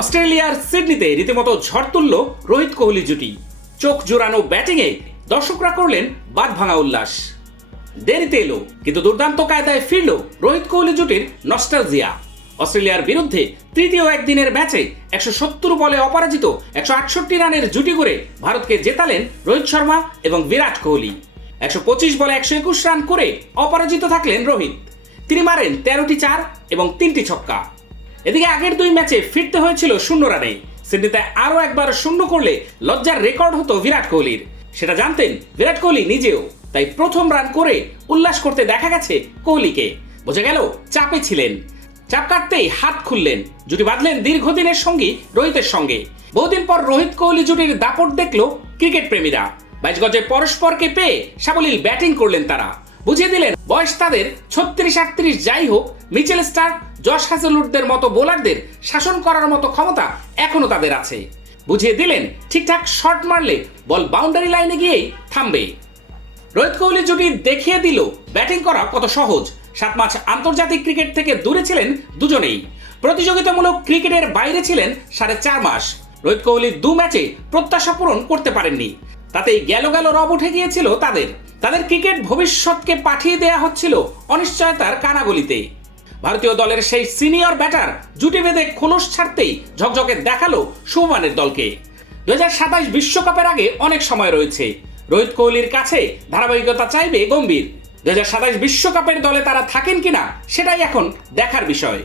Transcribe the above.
অস্ট্রেলিয়ার সিডনিতে রীতিমতো ঝড় তুলল রোহিত কোহলি জুটি। চোখ জোড়ানো ব্যাটিংয়ে দর্শকরা করলেন বাদ ভাঙা উল্লাস। দেরিতে এলো, কিন্তু দুর্দান্ত কায়দায় ফিরল রোহিত কোহলি জুটির নস্টালজিয়া। অস্ট্রেলিয়ার বিরুদ্ধে তৃতীয় একদিনের ম্যাচে একশো সত্তর বলে অপরাজিত একশো আটষট্টি রানের জুটি করে ভারতকে জেতালেন রোহিত শর্মা এবং বিরাট কোহলি। একশো পঁচিশ বলে একশো একুশ রান করে অপরাজিত থাকলেন রোহিত। তিনি মারেন তেরোটি চার এবং তিনটি ছক্কা। এদিকে আগের দুই ম্যাচে ফিরতে হয়েছিল শূন্য রানে। সিডনিতে আরও একবার শূন্য করলে লজ্জার রেকর্ড হতো বিরাট কোহলির। সেটা জানতেন বিরাট কোহলি নিজেও। তাই প্রথম রান করে উল্লাস করতে দেখা গেছে কোহলিকে। বোঝা গেল চাপে ছিলেন। চাপ কাটতেই হাত খুললেন। জুটি বাঁধলেন দীর্ঘদিনের সঙ্গী রোহিতের সঙ্গে। বহুদিন পর রোহিত কোহলি জুটির দাপট দেখল ক্রিকেট প্রেমীরা। বাইশ গজে পরস্পরকে পেয়ে সাবলীল ব্যাটিং করলেন তারা। বুঝিয়ে দিলেন, বয়স তাদের ছত্রিশ আটত্রিশ, যাই হোক, মিচেল স্টার জশ হ্যাজেলউডদের মতো বোলারদের শাসন করার মতো ক্ষমতা এখনও তাদের আছে। বুঝিয়ে দিলেন, ঠিকঠাক শট মারলে বল বাউন্ডারি লাইনে গিয়েই থামবে। রোহিত কোহলি জুটি দেখিয়ে দিল, ব্যাটিং করা কত সহজ। সাত মাস আন্তর্জাতিক ক্রিকেট থেকে দূরে ছিলেন দুজনেই। প্রতিযোগিতামূলক ক্রিকেটের বাইরে ছিলেন সাড়ে চার মাস। রোহিত কোহলি দু ম্যাচে প্রত্যাশা পূরণ করতে পারেননি। তাতেই গেল গেল রব উঠে গিয়েছিল তাদের। তাদের ক্রিকেট ভবিষ্যৎকে পাঠিয়ে দেয়া হচ্ছিল অনিশ্চয়তার কানাগলিতে। ভারতীয় দলের সেই সিনিয়র ব্যাটার জুটি বেঁধে খোলস ছাড়তেই ঝকঝকে দেখাল শুভমানের দলকে। দু সাতাশ বিশ্বকাপের আগে অনেক সময় রয়েছে। রোহিত কোহলির কাছে ধারাবাহিকতা চাইবে গম্ভীর। দু বিশ্বকাপের দলে তারা থাকেন কিনা, সেটাই এখন দেখার বিষয়।